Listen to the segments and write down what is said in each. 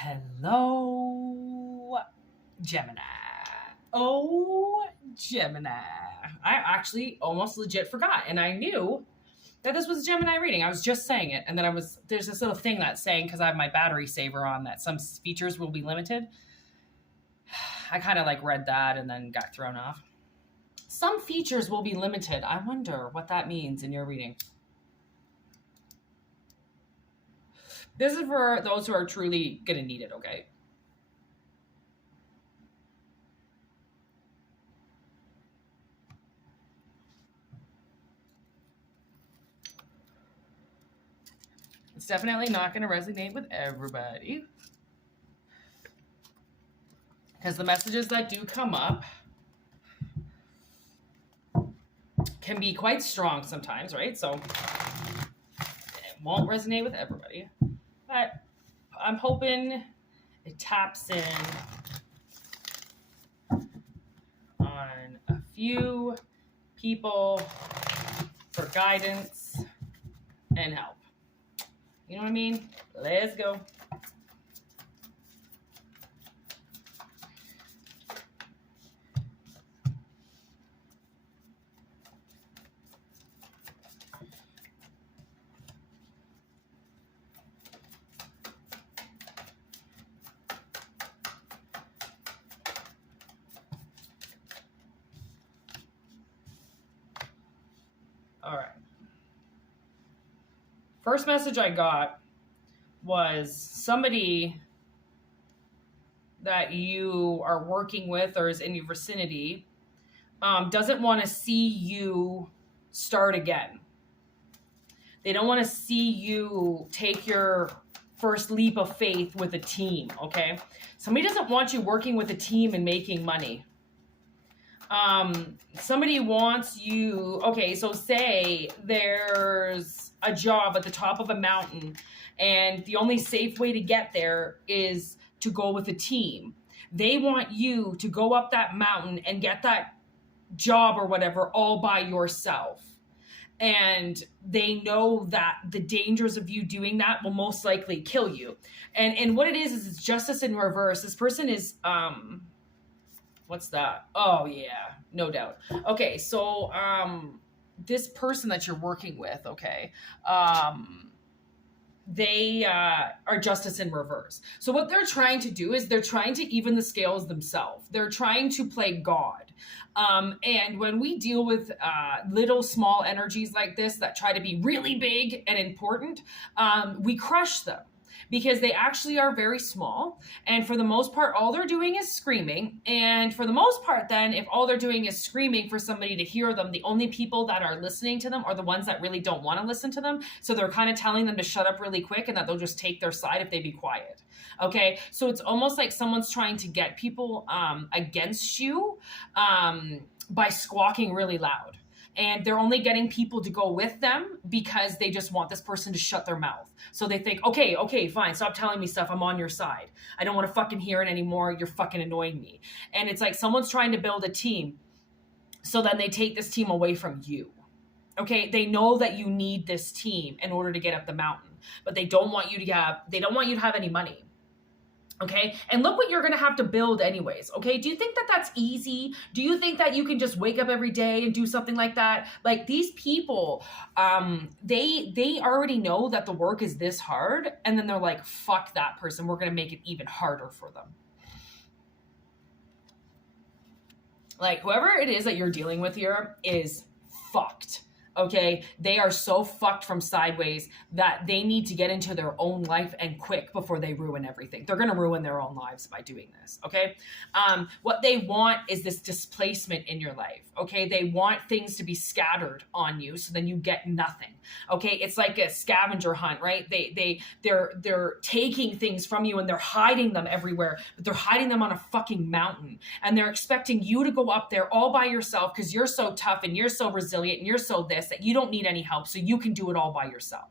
Hello, Gemini. Oh, Gemini. I actually almost legit forgot, and I knew that this was a Gemini reading. I was just saying it, and then there's this little thing that's saying, because I have my battery saver on, that some features will be limited. I kind of read that and then got thrown off. Some features will be limited. I wonder what that means in your reading. This is for those who are truly going to need it, okay? It's definitely not going to resonate with everybody, because the messages that do come up can be quite strong sometimes, right? So it won't resonate with everybody. But I'm hoping it taps in on a few people for guidance and help. You know what I mean? Let's go. All right. First message I got was somebody that you are working with or is in your vicinity doesn't want to see you start again. They don't want to see you take your first leap of faith with a team, okay? Somebody doesn't want you working with a team and making money. Somebody wants you, okay, so say there's a job at the top of a mountain and the only safe way to get there is to go with a team. They want you to go up that mountain and get that job or whatever all by yourself. And they know that the dangers of you doing that will most likely kill you. And what it is it's justice in reverse. This person is, what's that? Oh yeah, no doubt. Okay, so this person that you're working with, okay, they are justice in reverse. So what they're trying to do is they're trying to even the scales themselves. They're trying to play God. And when we deal with little small energies like this that try to be really big and important, we crush them. Because they actually are very small. And for the most part, all they're doing is screaming. And for the most part, then, if all they're doing is screaming for somebody to hear them, the only people that are listening to them are the ones that really don't want to listen to them. So they're kind of telling them to shut up really quick and that they'll just take their side if they be quiet. Okay, so it's almost like someone's trying to get people against you by squawking really loud. And they're only getting people to go with them because they just want this person to shut their mouth. So they think, okay, fine, stop telling me stuff. I'm on your side. I don't want to fucking hear it anymore. You're fucking annoying me. And it's like someone's trying to build a team. So then they take this team away from you. Okay, they know that you need this team in order to get up the mountain, but they don't want you to have any money. Okay, and look what you're going to have to build anyways. Okay, do you think that that's easy? Do you think that you can just wake up every day and do something like that? Like these people, they already know that the work is this hard, and then they're like, fuck that person. We're going to make it even harder for them. Like whoever it is that you're dealing with here is fucked. Okay, they are so fucked from sideways that they need to get into their own life and quick before they ruin everything. They're going to ruin their own lives by doing this. Okay, what they want is this displacement in your life. Okay, they want things to be scattered on you so then you get nothing. Okay, it's like a scavenger hunt, right? They're taking things from you and they're hiding them everywhere, but they're hiding them on a fucking mountain, and they're expecting you to go up there all by yourself because you're so tough and you're so resilient and you're so this that you don't need any help, so you can do it all by yourself.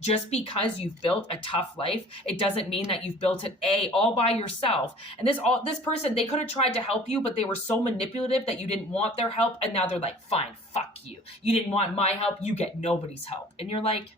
Just because you've built a tough life, it doesn't mean that you've built it all by yourself. And this person, they could have tried to help you, but they were so manipulative that you didn't want their help, and now they're like, fine, fuck you. You didn't want my help, you get nobody's help. And you're like,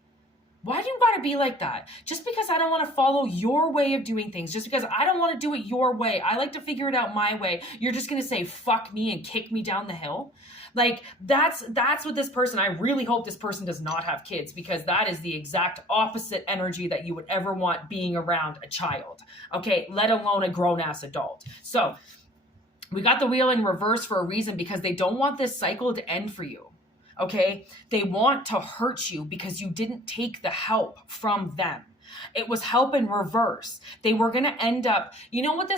Why do you gotta be like that? Just because I don't want to follow your way of doing things, just because I don't want to do it your way, I like to figure it out my way, you're just gonna say fuck me and kick me down the hill? Like, that's what this person, I really hope this person does not have kids, because that is the exact opposite energy that you would ever want being around a child, okay? Let alone a grown-ass adult. So we got the wheel in reverse for a reason, because they don't want this cycle to end for you. Okay, they want to hurt you because you didn't take the help from them. It was help in reverse. They were going to end up, you know what I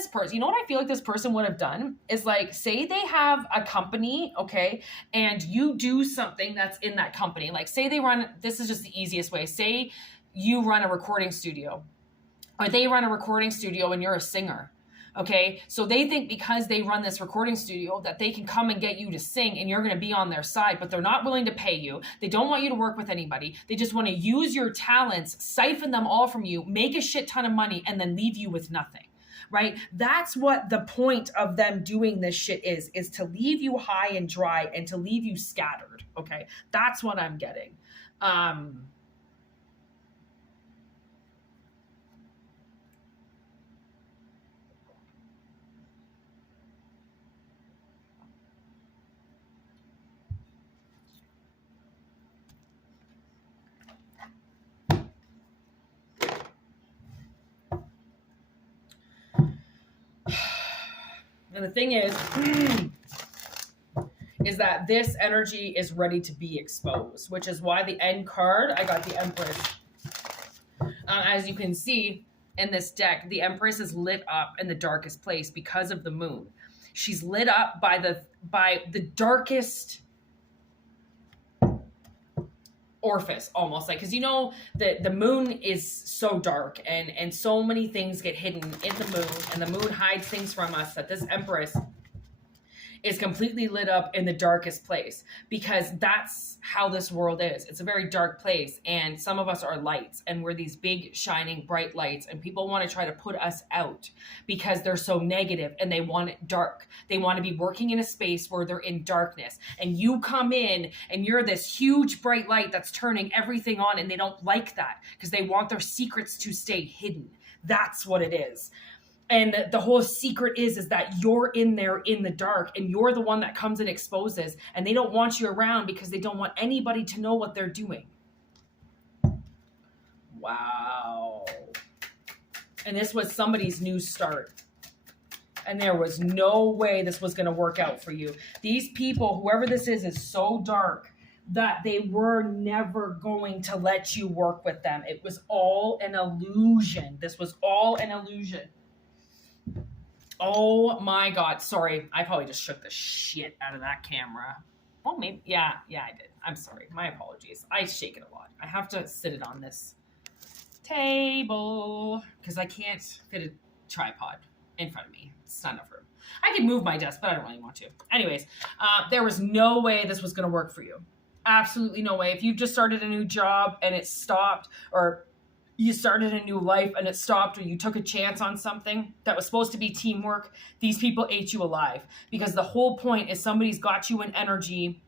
feel like this person would have done is, like, say they have a company, okay, and you do something that's in that company. Like, say they run, this is just the easiest way. Say you run a recording studio, or they run a recording studio and you're a singer. Okay, so they think because they run this recording studio that they can come and get you to sing and you're going to be on their side, but they're not willing to pay you. They don't want you to work with anybody. They just want to use your talents, siphon them all from you, make a shit ton of money, and then leave you with nothing, right? That's what the point of them doing this shit is to leave you high and dry and to leave you scattered, okay? That's what I'm getting. And the thing is that this energy is ready to be exposed, which is why the end card, I got the Empress. As you can see in this deck, the Empress is lit up in the darkest place because of the moon. She's lit up by the darkest orifice, almost, like, because you know that the moon is so dark and so many things get hidden in the moon, and the moon hides things from us, that this Empress is completely lit up in the darkest place, because that's how this world is. It's a very dark place, and some of us are lights, and we're these big shining bright lights, and people want to try to put us out because they're so negative and they want it dark. They want to be working in a space where they're in darkness, and you come in and you're this huge bright light that's turning everything on, and they don't like that because they want their secrets to stay hidden. That's what it is. And the whole secret is that you're in there in the dark, and you're the one that comes and exposes, and they don't want you around because they don't want anybody to know what they're doing. Wow. And this was somebody's new start. And there was no way this was going to work out for you. These people, whoever this is so dark that they were never going to let you work with them. It was all an illusion. This was all an illusion. Oh my God. Sorry. I probably just shook the shit out of that camera. Well, maybe. Yeah, I did. I'm sorry. My apologies. I shake it a lot. I have to sit it on this table because I can't fit a tripod in front of me. It's not enough room. I can move my desk, but I don't really want to. Anyways, there was no way this was going to work for you. Absolutely no way. If you just started a new job and it stopped, or you started a new life and it stopped, or you took a chance on something that was supposed to be teamwork, these people ate you alive, because the whole point is somebody's got you in energy,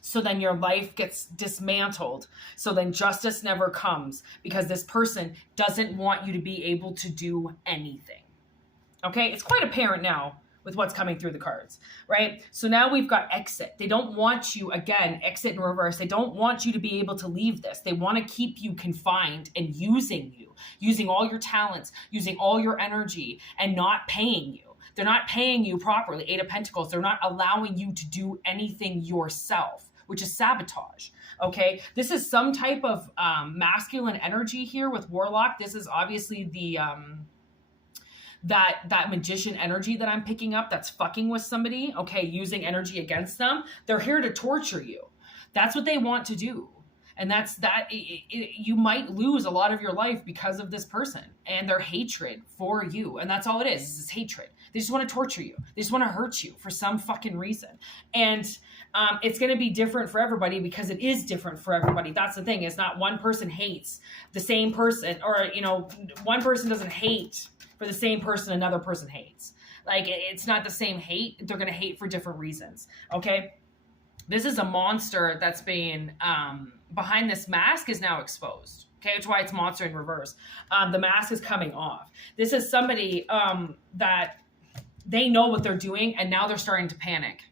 so then your life gets dismantled. So then justice never comes because this person doesn't want you to be able to do anything. Okay, it's quite apparent now with what's coming through the cards, right? So now we've got exit. They don't want you, again, exit in reverse. They don't want you to be able to leave this. They want to keep you confined and using you, using all your talents, using all your energy, and not paying you. They're not paying you properly. Eight of Pentacles. They're not allowing you to do anything yourself, which is sabotage. Okay, this is some type of masculine energy here with Warlock. This is obviously the that magician energy that I'm picking up that's fucking with somebody, okay, using energy against them. They're here to torture you. That's what they want to do. And that's that. You might lose a lot of your life because of this person and their hatred for you. And that's all it is hatred. They just want to torture you. They just want to hurt you for some fucking reason. And it's going to be different for everybody, because it is different for everybody. That's the thing. It's not one person hates the same person, or, you know, one person doesn't hate for the same person another person hates. Like, it's not the same hate. They're going to hate for different reasons. Okay. This is a monster that's being, behind this mask is now exposed. Okay, that's why it's monster in reverse. The mask is coming off. This is somebody that they know what they're doing, and now they're starting to panic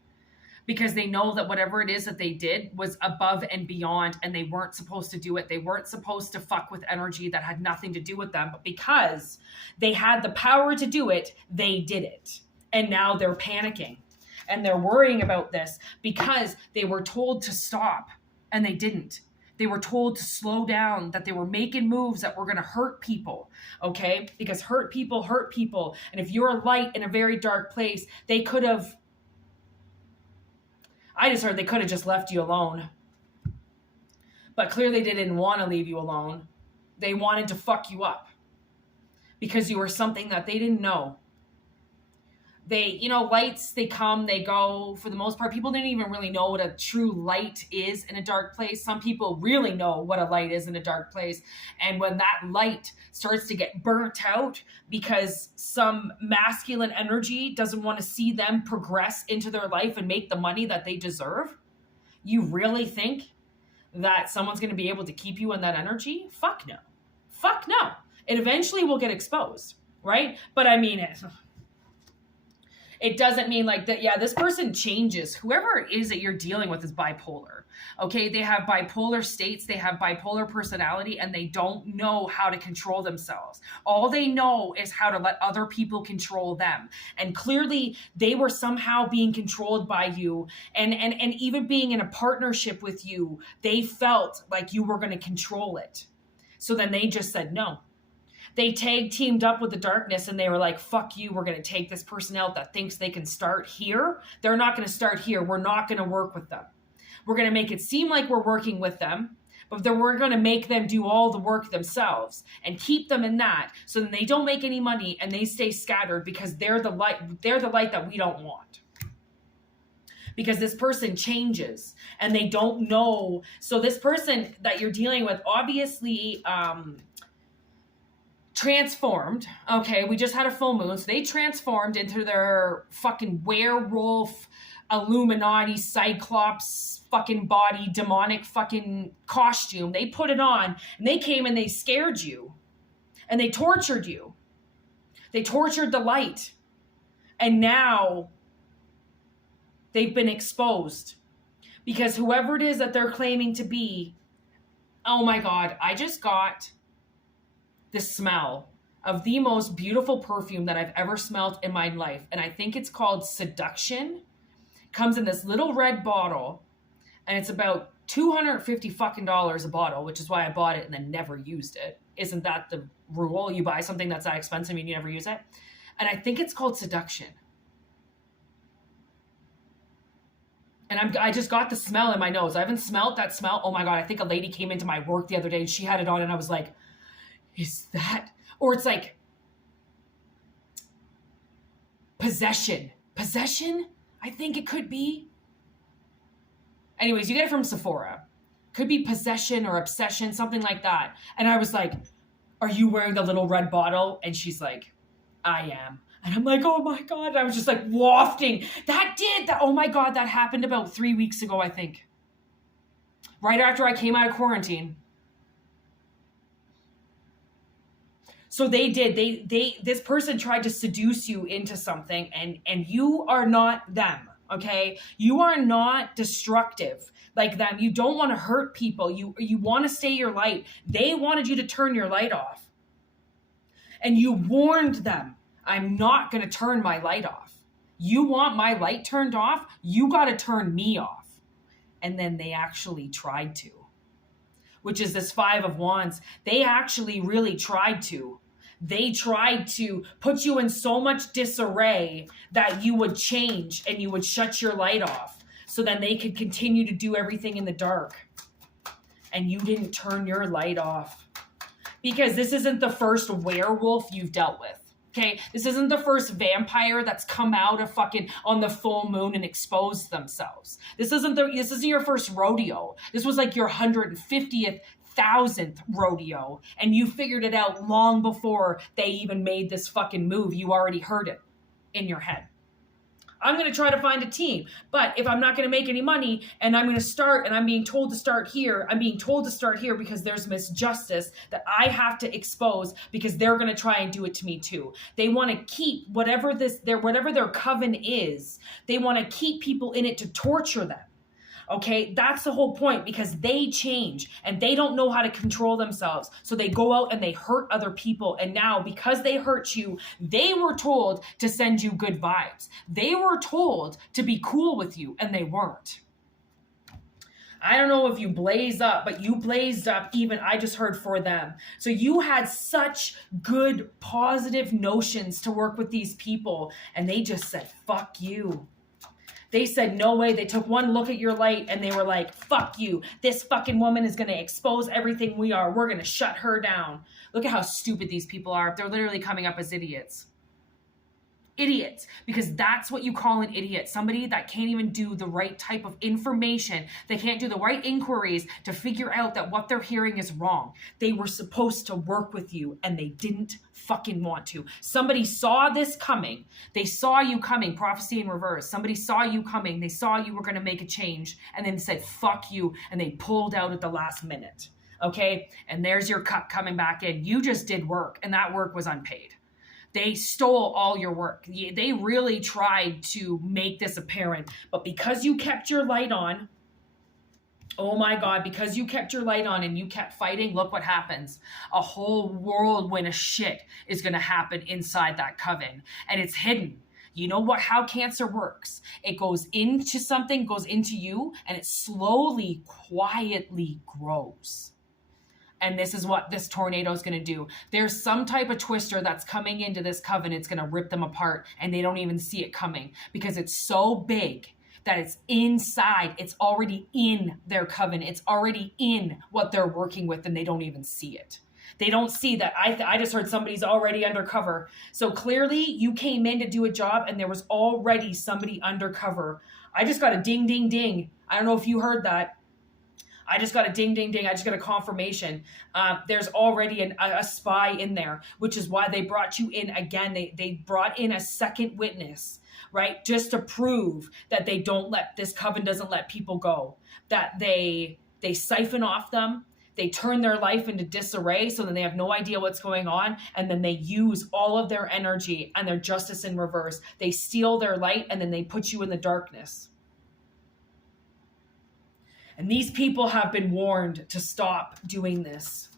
because they know that whatever it is that they did was above and beyond, and they weren't supposed to do it. They weren't supposed to fuck with energy that had nothing to do with them, but because they had the power to do it, they did it. And now they're panicking and they're worrying about this because they were told to stop and they didn't. They were told to slow down, that they were making moves that were going to hurt people, okay? Because hurt people hurt people. And if you're a light in a very dark place, they could have, I just heard they could have just left you alone. But clearly they didn't want to leave you alone. They wanted to fuck you up because you were something that they didn't know. They, lights, they come, they go. For the most part, people didn't even really know what a true light is in a dark place. Some people really know what a light is in a dark place. And when that light starts to get burnt out because some masculine energy doesn't want to see them progress into their life and make the money that they deserve, you really think that someone's going to be able to keep you in that energy? Fuck no. Fuck no. It eventually will get exposed, right? But I mean it doesn't mean like that. Yeah, this person changes. Whoever it is that you're dealing with is bipolar. Okay, they have bipolar states, they have bipolar personality, and they don't know how to control themselves. All they know is how to let other people control them. And clearly they were somehow being controlled by you. And even being in a partnership with you, they felt like you were going to control it. So then they just said no. They teamed up with the darkness and they were like, fuck you, we're going to take this person out that thinks they can start here. They're not going to start here. We're not going to work with them. We're going to make it seem like we're working with them, but then we're going to make them do all the work themselves and keep them in that. So then they don't make any money and they stay scattered because they're the light that we don't want. Because this person changes and they don't know. So this person that you're dealing with obviously, transformed. Okay, we just had a full moon, so they transformed into their fucking werewolf, Illuminati, Cyclops fucking body, demonic fucking costume. They put it on and they came and they scared you and they tortured you. They tortured the light. And now they've been exposed because whoever it is that they're claiming to be, oh my God, I just got the smell of the most beautiful perfume that I've ever smelled in my life. And I think it's called Seduction. It comes in this little red bottle and it's about $250 fucking dollars a bottle, which is why I bought it and then never used it. Isn't that the rule? You buy something that's that expensive and you never use it. And I think it's called Seduction. And I just got the smell in my nose. I haven't smelled that smell. Oh my God. I think a lady came into my work the other day and she had it on and I was like, is that, or it's like possession, I think it could be. Anyways, you get it from Sephora. Could be possession or obsession, something like that. And I was like, are you wearing the little red bottle? And she's like, I am. And I'm like, oh my God. And I was just like wafting. Oh my God, that happened about 3 weeks ago, I think. Right after I came out of quarantine. So they did, this person tried to seduce you into something and you are not them, okay? You are not destructive like them. You don't want to hurt people. You want to stay your light. They wanted you to turn your light off. And you warned them, I'm not going to turn my light off. You want my light turned off? You got to turn me off. And then they actually tried to, which is this 5 of Wands. They actually really tried to. They tried to put you in so much disarray that you would change and you would shut your light off. So then they could continue to do everything in the dark. And you didn't turn your light off. Because this isn't the first werewolf you've dealt with. Okay? This isn't the first vampire that's come out of fucking on the full moon and exposed themselves. This isn't your first rodeo. This was like your 150th, 1000th rodeo, and you figured it out long before they even made this fucking move. You already heard it in your head. I'm going to try to find a team. But if I'm not going to make any money and I'm going to start and I'm being told to start here, I'm being told to start here because there's misjustice that I have to expose because they're going to try and do it to me too. They want to keep whatever their coven is, they want to keep people in it to torture them. Okay, that's the whole point, because they change and they don't know how to control themselves. So they go out and they hurt other people. And now because they hurt you, they were told to send you good vibes. They were told to be cool with you and they weren't. I don't know if you blaze up, but you blazed up even, I just heard, for them. So you had such good, positive notions to work with these people and they just said, fuck you. They said, no way. They took one look at your light and they were like, fuck you. This fucking woman is going to expose everything we are. We're going to shut her down. Look at how stupid these people are. They're literally coming up as idiots. Idiots, because that's what you call an idiot. Somebody that can't even do the right type of information. They can't do the right inquiries to figure out that what they're hearing is wrong. They were supposed to work with you and they didn't fucking want to. Somebody saw this coming. They saw you coming. Prophecy in reverse. Somebody saw you coming. They saw you were going to make a change and then said, fuck you. And they pulled out at the last minute. Okay. And there's your cut coming back in. You just did work and that work was unpaid. They stole all your work. They really tried to make this apparent, but because you kept your light on, oh my God, because you kept your light on and you kept fighting, look what happens. A whole whirlwind of shit is going to happen inside that coven, and it's hidden. You know what? How cancer works. It goes into something, goes into you, and it slowly, quietly grows. And this is what this tornado is going to do. There's some type of twister that's coming into this coven. It's going to rip them apart and they don't even see it coming because it's so big that it's inside. It's already in their coven. It's already in what they're working with and they don't even see it. They don't see that. I just heard somebody's already undercover. So clearly you came in to do a job and there was already somebody undercover. I just got a ding, ding, ding. I don't know if you heard that. I just got a ding, ding, ding. I just got a confirmation. There's already a spy in there, which is why they brought you in again. They brought in a second witness, right? Just to prove that this coven doesn't let people go, that they siphon off them. They turn their life into disarray so then they have no idea what's going on. And then they use all of their energy and their justice in reverse. They steal their light and then they put you in the darkness. And these people have been warned to stop doing this.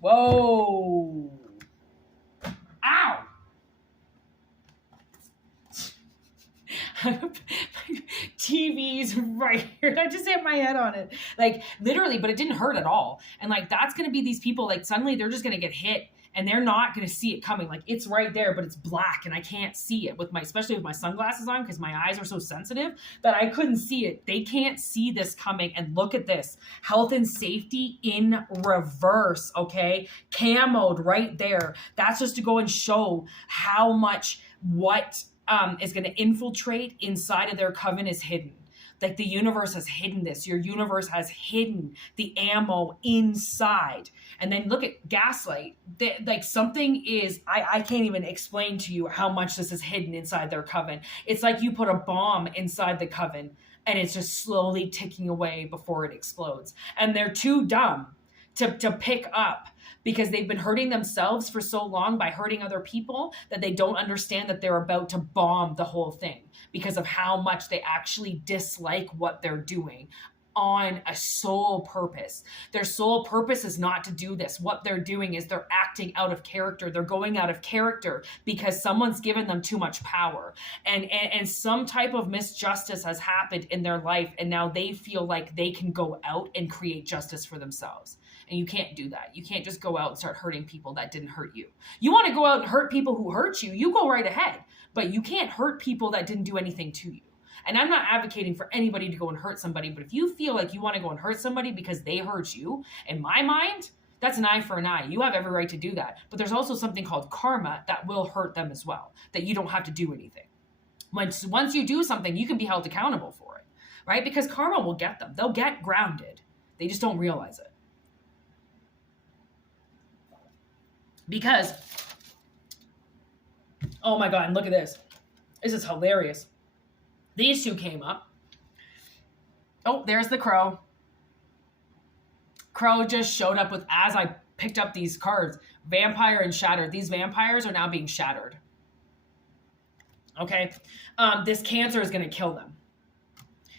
Whoa. Ow. TV's right here. I just hit my head on it. Like literally, but it didn't hurt at all. And like, that's going to be these people, like suddenly they're just going to get hit and they're not going to see it coming. Like it's right there, but it's black and I can't see it especially with my sunglasses on because my eyes are so sensitive that I couldn't see it. They can't see this coming. And look at this. Health and safety in reverse. Okay. Camoed right there. That's just to go and show how much what is going to infiltrate inside of their coven is hidden. Like the universe has hidden this. Your universe has hidden the ammo inside. And then look at gaslight. Like something is, I can't even explain to you how much this is hidden inside their coven. It's like you put a bomb inside the coven and it's just slowly ticking away before it explodes. And they're too dumb to pick up because they've been hurting themselves for so long by hurting other people that they don't understand that they're about to bomb the whole thing because of how much they actually dislike what they're doing on a sole purpose. Their sole purpose is not to do this. What they're doing is they're acting out of character. They're going out of character because someone's given them too much power and some type of misjustice has happened in their life. And now they feel like they can go out and create justice for themselves. And you can't do that. You can't just go out and start hurting people that didn't hurt you. You want to go out and hurt people who hurt you, you go right ahead. But you can't hurt people that didn't do anything to you. And I'm not advocating for anybody to go and hurt somebody, but if you feel like you want to go and hurt somebody because they hurt you, in my mind, that's an eye for an eye. You have every right to do that. But there's also something called karma that will hurt them as well, that you don't have to do anything. Once you do something, you can be held accountable for it, right? Because karma will get them. They'll get grounded. They just don't realize it. Because, oh my God, and look at this. This is hilarious. These two came up. Oh, there's the crow. Crow just showed up with, as I picked up these cards, vampire and shattered. These vampires are now being shattered. Okay. This cancer is going to kill them.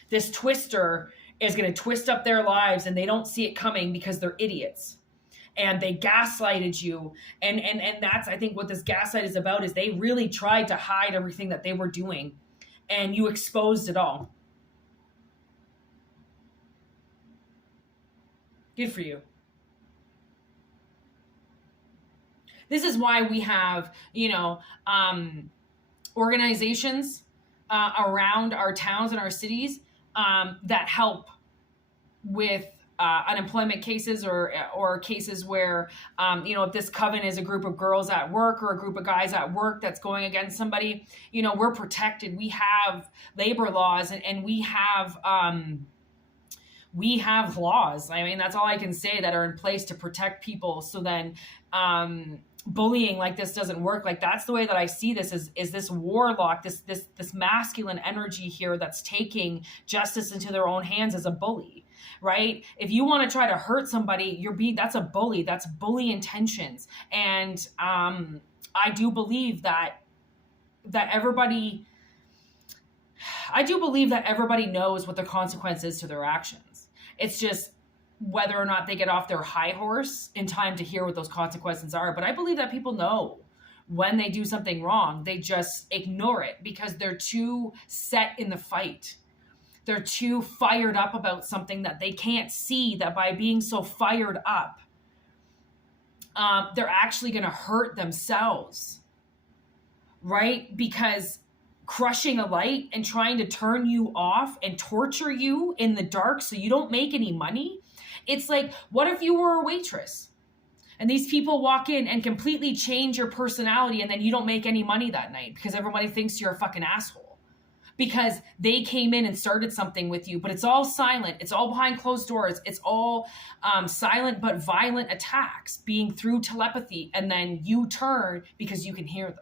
This twister is going to twist up their lives, and they don't see it coming because they're idiots. And they gaslighted you. And that's, I think, what this gaslight is about, is they really tried to hide everything that they were doing, and you exposed it all. Good for you. This is why we have, organizations around our towns and our cities that help with unemployment cases or cases where, if this coven is a group of girls at work or a group of guys at work that's going against somebody, we're protected. We have labor laws and we have laws. I mean, that's all I can say, that are in place to protect people. So then bullying like this doesn't work. Like, that's the way that I see this, is this warlock, this masculine energy here that's taking justice into their own hands as a bully, right? If you want to try to hurt somebody, that's a bully. That's bully intentions. And I do believe that everybody knows what the consequence is to their actions. It's just whether or not they get off their high horse in time to hear what those consequences are. But I believe that people know when they do something wrong. They just ignore it because they're too set in the fight. They're too fired up about something that they can't see that by being so fired up, they're actually going to hurt themselves, right? Because crushing a light and trying to turn you off and torture you in the dark so you don't make any money. It's like, what if you were a waitress and these people walk in and completely change your personality, and then you don't make any money that night because everybody thinks you're a fucking asshole because they came in and started something with you, but it's all silent. It's all behind closed doors. It's all silent but violent attacks being through telepathy, and then you turn because you can hear them.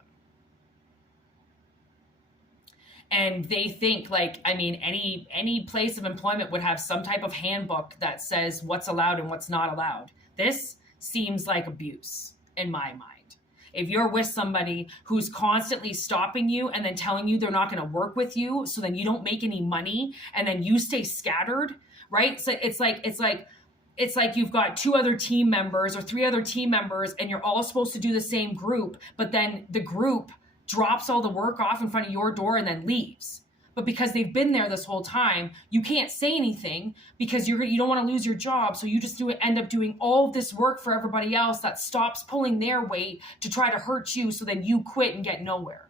And they think any place of employment would have some type of handbook that says what's allowed and what's not allowed. This seems like abuse in my mind. If you're with somebody who's constantly stopping you and then telling you they're not going to work with you, so then you don't make any money and then you stay scattered, right? So it's like you've got 2 other team members or 3 other team members and you're all supposed to do the same group, but then the group drops all the work off in front of your door and then leaves. But because they've been there this whole time, you can't say anything because you don't want to lose your job. So you just end up doing all this work for everybody else that stops pulling their weight to try to hurt you. So then you quit and get nowhere.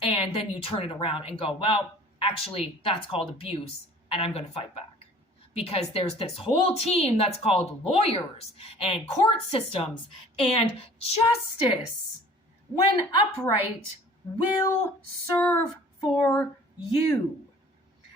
And then you turn it around and go, well, actually, that's called abuse, and I'm going to fight back. Because there's this whole team that's called lawyers and court systems and justice, when upright, will serve for you.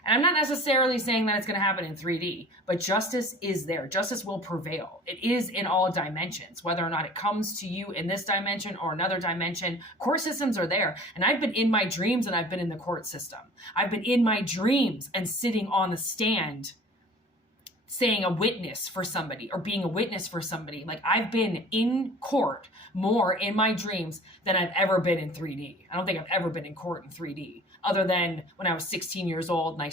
And I'm not necessarily saying that it's going to happen in 3D, but justice is there. Justice will prevail. It is in all dimensions, whether or not it comes to you in this dimension or another dimension. Court systems are there. And I've been in my dreams and I've been in the court system. I've been in my dreams and sitting on the stand saying a witness for somebody or being a witness for somebody. Like, I've been in court more in my dreams than I've ever been in 3D. I don't think I've ever been in court in 3D, other than when I was 16 years old and I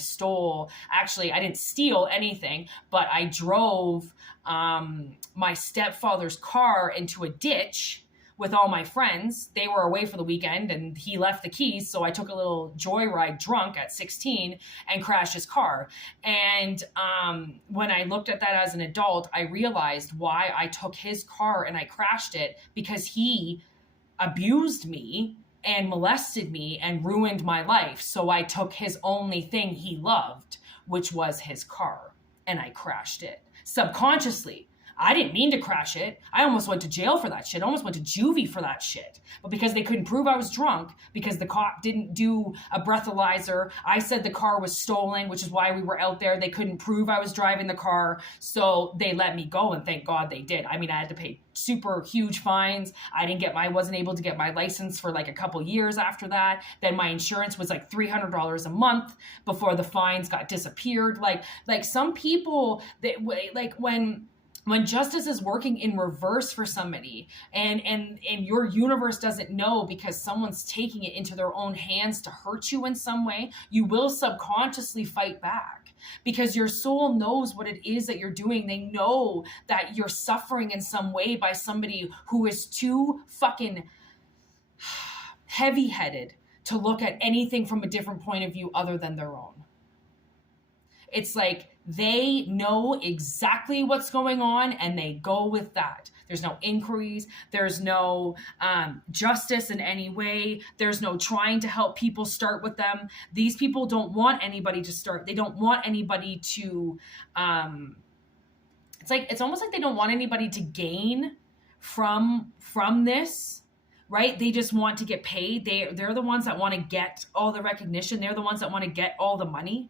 I didn't steal anything, but I drove my stepfather's car into a ditch with all my friends. They were away for the weekend and he left the keys. So I took a little joyride drunk at 16 and crashed his car. And when I looked at that as an adult, I realized why I took his car and I crashed it, because he abused me and molested me and ruined my life. So I took his only thing he loved, which was his car, and I crashed it. Subconsciously, I didn't mean to crash it. I almost went to jail for that shit. I almost went to juvie for that shit. But because they couldn't prove I was drunk, because the cop didn't do a breathalyzer, I said the car was stolen, which is why we were out there. They couldn't prove I was driving the car, so they let me go, and thank God they did. I mean, I had to pay super huge fines. I wasn't able to get my license for like a couple years after that. Then my insurance was like $300 a month before the fines got disappeared. Like some people, like when justice is working in reverse for somebody and your universe doesn't know because someone's taking it into their own hands to hurt you in some way, you will subconsciously fight back because your soul knows what it is that you're doing. They know that you're suffering in some way by somebody who is too fucking heavy-headed to look at anything from a different point of view other than their own. It's like they know exactly what's going on and they go with that. There's no inquiries. There's no justice in any way. There's no trying to help people start with them. These people don't want anybody to start. They don't want anybody to, it's almost like they don't want anybody to gain from this. Right? They just want to get paid. They're the ones that want to get all the recognition. They're the ones that want to get all the money.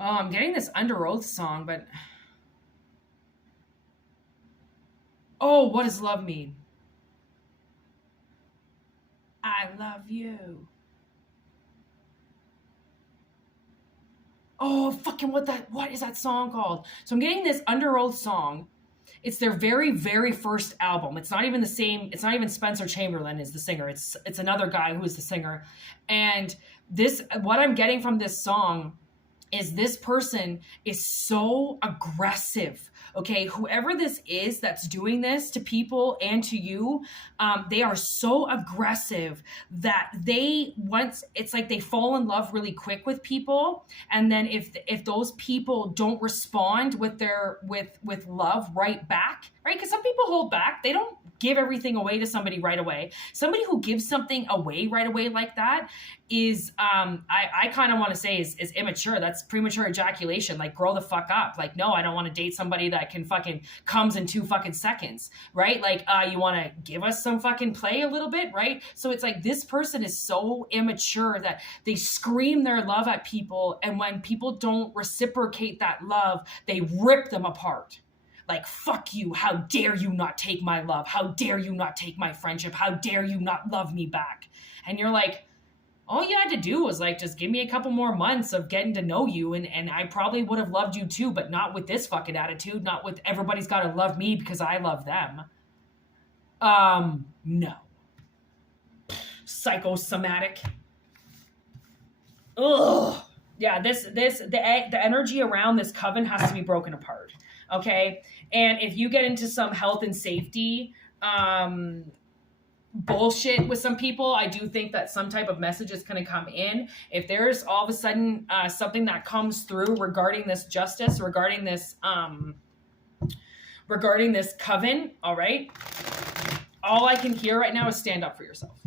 Oh, I'm getting this Under Oath song, but... Oh, what does love mean? I love you. Oh, fucking what is that song called? So I'm getting this Under Oath song. It's their very, very first album. It's not even the same. It's not even Spencer Chamberlain is the singer. It's another guy who is the singer. And what I'm getting from this song is this person is so aggressive. Okay, whoever this is that's doing this to people and to you, they are so aggressive that it's like they fall in love really quick with people, and then if those people don't respond with love right back, right? Because some people hold back, they don't give everything away to somebody right away. Somebody who gives something away right away like that is, I kind of want to say is immature. That's premature ejaculation. Like, grow the fuck up. Like, no, I don't want to date somebody that can fucking comes in 2 fucking seconds, right? Like, you want to give us some fucking play a little bit, right? So it's like this person is so immature that they scream their love at people, and when people don't reciprocate that love, they rip them apart. Like, fuck you. How dare you not take my love? How dare you not take my friendship? How dare you not love me back? And you're like, all you had to do was like, just give me a couple more months of getting to know you. And I probably would have loved you too, but not with this fucking attitude. Not with everybody's got to love me because I love them. No. Psychosomatic. Ugh. Yeah, the energy around this coven has to be broken apart. Okay. And if you get into some health and safety, bullshit with some people, I do think that some type of message is going to come in. If there's all of a sudden something that comes through regarding this justice, regarding this coven, all right, all I can hear right now is stand up for yourself.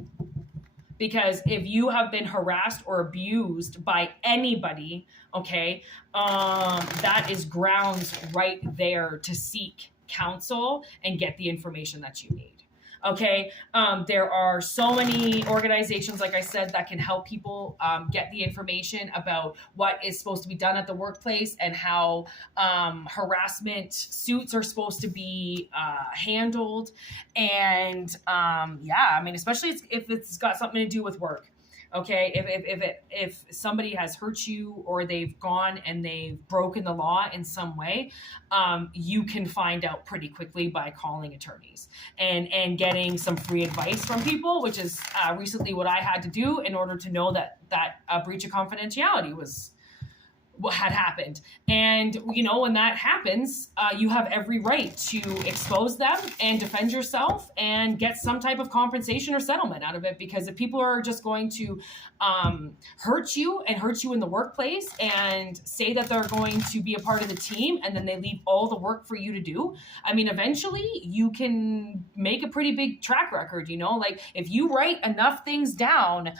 Because if you have been harassed or abused by anybody, okay, that is grounds right there to seek counsel and get the information that you need. Okay, there are so many organizations, like I said, that can help people get the information about what is supposed to be done at the workplace and how harassment suits are supposed to be handled. And yeah, I mean, especially if it's got something to do with work. Okay, if somebody has hurt you or they've gone and they've broken the law in some way, you can find out pretty quickly by calling attorneys and getting some free advice from people, which is recently what I had to do in order to know that a breach of confidentiality what had happened. And, when that happens, you have every right to expose them and defend yourself and get some type of compensation or settlement out of it. Because if people are just going to hurt you in the workplace and say that they're going to be a part of the team and then they leave all the work for you to do, I mean, eventually you can make a pretty big track record, like if you write enough things down,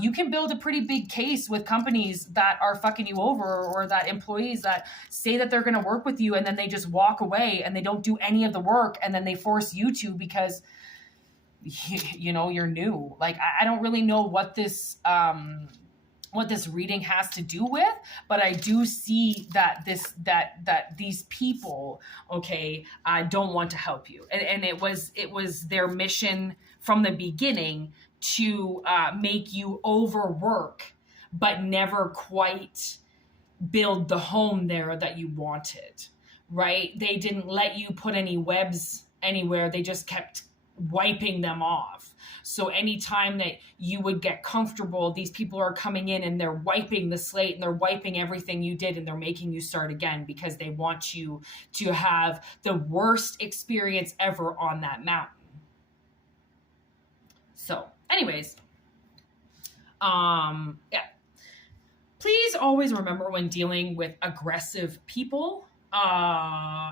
you can build a pretty big case with companies that are fucking you over, or that employees that say that they're going to work with you and then they just walk away and they don't do any of the work and then they force you to because you're new. Like, I don't really know what this reading has to do with, but I do see that these people, okay, don't want to help you. And it was their mission from the beginning to make you overwork, but never quite build the home there that you wanted, right? They didn't let you put any webs anywhere. They just kept wiping them off. So anytime that you would get comfortable, these people are coming in and they're wiping the slate and they're wiping everything you did and they're making you start again because they want you to have the worst experience ever on that mountain. So anyways, yeah. Please always remember when dealing with aggressive people,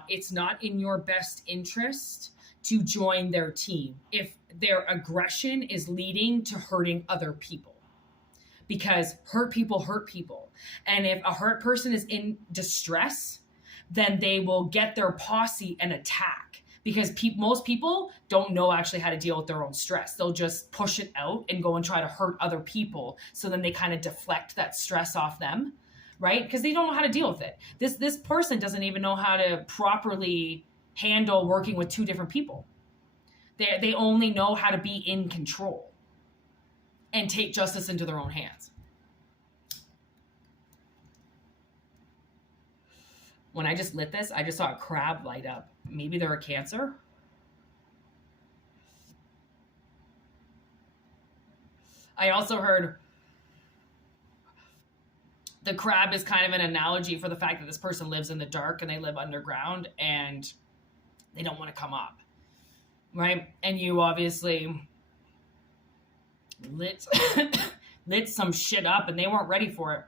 it's not in your best interest to join their team if their aggression is leading to hurting other people. Because hurt people hurt people. And if a hurt person is in distress, then they will get their posse and attack. Because most people don't know actually how to deal with their own stress. They'll just push it out and go and try to hurt other people. So then they kind of deflect that stress off them, right? Because they don't know how to deal with it. This person doesn't even know how to properly handle working with two different people. They only know how to be in control and take justice into their own hands. When I just lit this, I just saw a crab light up. Maybe they're a Cancer. I also heard the crab is kind of an analogy for the fact that this person lives in the dark and they live underground and they don't want to come up, right? And you obviously lit some shit up and they weren't ready for it.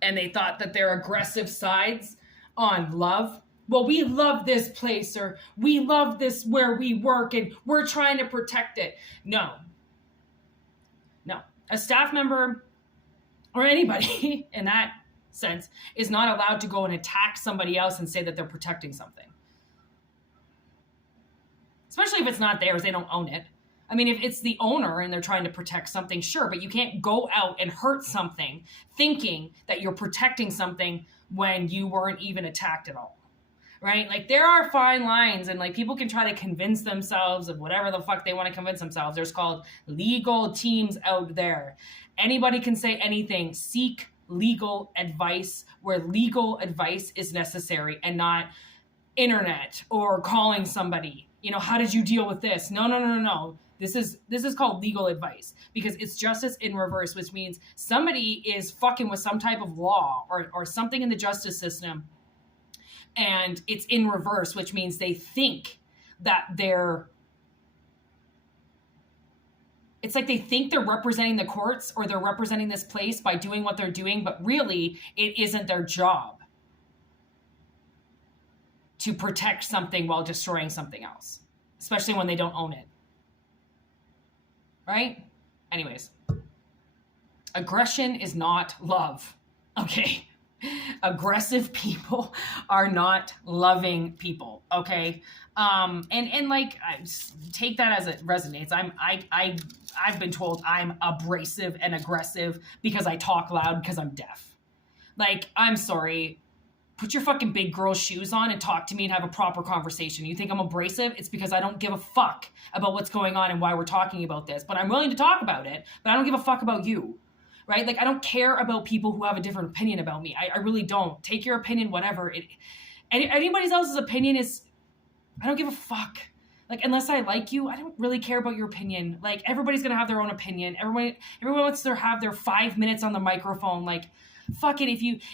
And they thought that their aggressive sides on love, well, we love this place, or we love this where we work and we're trying to protect it. No. A staff member or anybody in that sense is not allowed to go and attack somebody else and say that they're protecting something. Especially if it's not theirs, they don't own it. I mean, if it's the owner and they're trying to protect something, sure, but you can't go out and hurt something thinking that you're protecting something when you weren't even attacked at all, right? Like, there are fine lines, and like people can try to convince themselves of whatever the fuck they want to convince themselves. There's called legal teams out there. Anybody can say anything. Seek legal advice where legal advice is necessary and not internet or calling somebody. How did you deal with this? No. This is called legal advice because it's justice in reverse, which means somebody is fucking with some type of law or something in the justice system, and it's in reverse, which means they think that it's like they think they're representing the courts or they're representing this place by doing what they're doing, but really it isn't their job to protect something while destroying something else, especially when they don't own it. Right? Anyways, aggression is not love. Okay? Aggressive people are not loving people. Okay? And like, take that as it resonates. I've been told I'm abrasive and aggressive because I talk loud because I'm deaf. Like, I'm sorry. Put your fucking big girl shoes on and talk to me and have a proper conversation. You think I'm abrasive? It's because I don't give a fuck about what's going on and why we're talking about this. But I'm willing to talk about it, but I don't give a fuck about you, right? Like, I don't care about people who have a different opinion about me. I really don't. Take your opinion, whatever. Anybody else's opinion is, I don't give a fuck. Like, unless I like you, I don't really care about your opinion. Like, everybody's gonna have their own opinion. Everyone wants to have their 5 minutes on the microphone. Like, fuck it.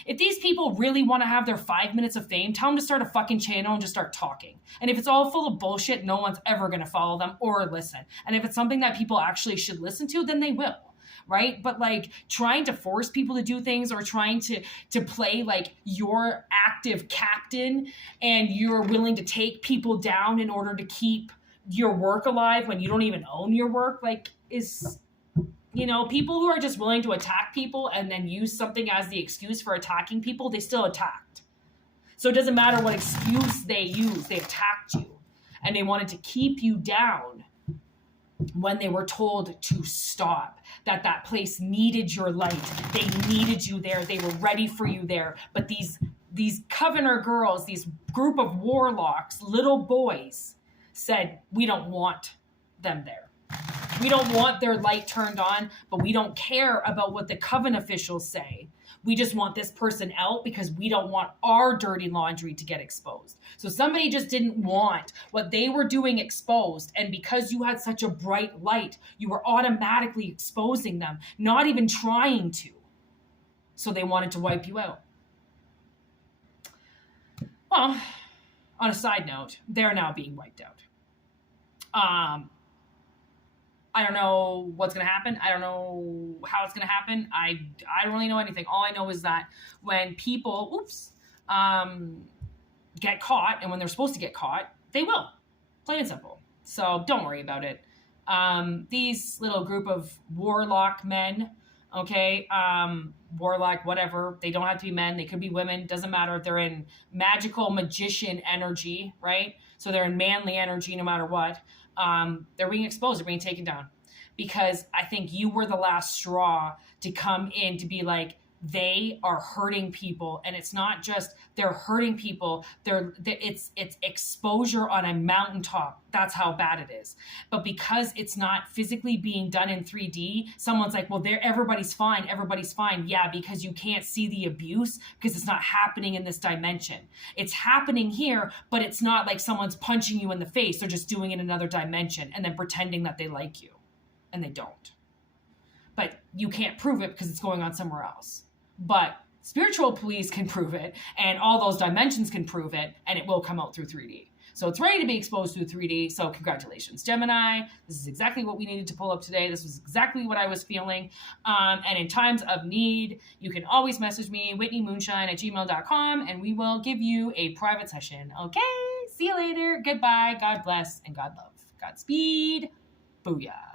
If these people really want to have their 5 minutes of fame, tell them to start a fucking channel and just start talking. And if it's all full of bullshit, no one's ever gonna follow them or listen. And if it's something that people actually should listen to, then they will. Right? But like trying to force people to do things or trying to play like you're active captain and you're willing to take people down in order to keep your work alive when you don't even own your work, like is, you know, people who are just willing to attack people and then use something as the excuse for attacking people, they still attacked. So it doesn't matter what excuse they use, they attacked you and they wanted to keep you down when they were told to stop, that place needed your light. They needed you there. They were ready for you there. But these Covenor girls, these group of warlocks, little boys, said, we don't want them there. We don't want their light turned on, but we don't care about what the Coven officials say. We just want this person out because we don't want our dirty laundry to get exposed. So somebody just didn't want what they were doing exposed. And because you had such a bright light, you were automatically exposing them, not even trying to. So they wanted to wipe you out. Well, on a side note, they're now being wiped out. I don't know what's going to happen. I don't know how it's going to happen. I don't really know anything. All I know is that when people, get caught, and when they're supposed to get caught, they will. Plain and simple. So don't worry about it. These little group of warlock men, okay, warlock, whatever, they don't have to be men. They could be women. Doesn't matter if they're in magical magician energy, right? So they're in manly energy no matter what. They're being exposed, they're being taken down because I think you were the last straw to come in to be like, they are hurting people. And it's not just they're hurting people. It's exposure on a mountaintop. That's how bad it is. But because it's not physically being done in 3D, someone's like, well, everybody's fine. Everybody's fine. Yeah, because you can't see the abuse because it's not happening in this dimension. It's happening here, but it's not like someone's punching you in the face. They're just doing it in another dimension and then pretending that they like you. And they don't. But you can't prove it because it's going on somewhere else. But spiritual police can prove it, and all those dimensions can prove it, and it will come out through 3D. So it's ready to be exposed through 3D. So congratulations, Gemini. This is exactly what we needed to pull up today. This was exactly what I was feeling. And in times of need, you can always message me, whitneymoonshine@gmail.com, and we will give you a private session. Okay, see you later. Goodbye. God bless and God love. Godspeed. Booyah.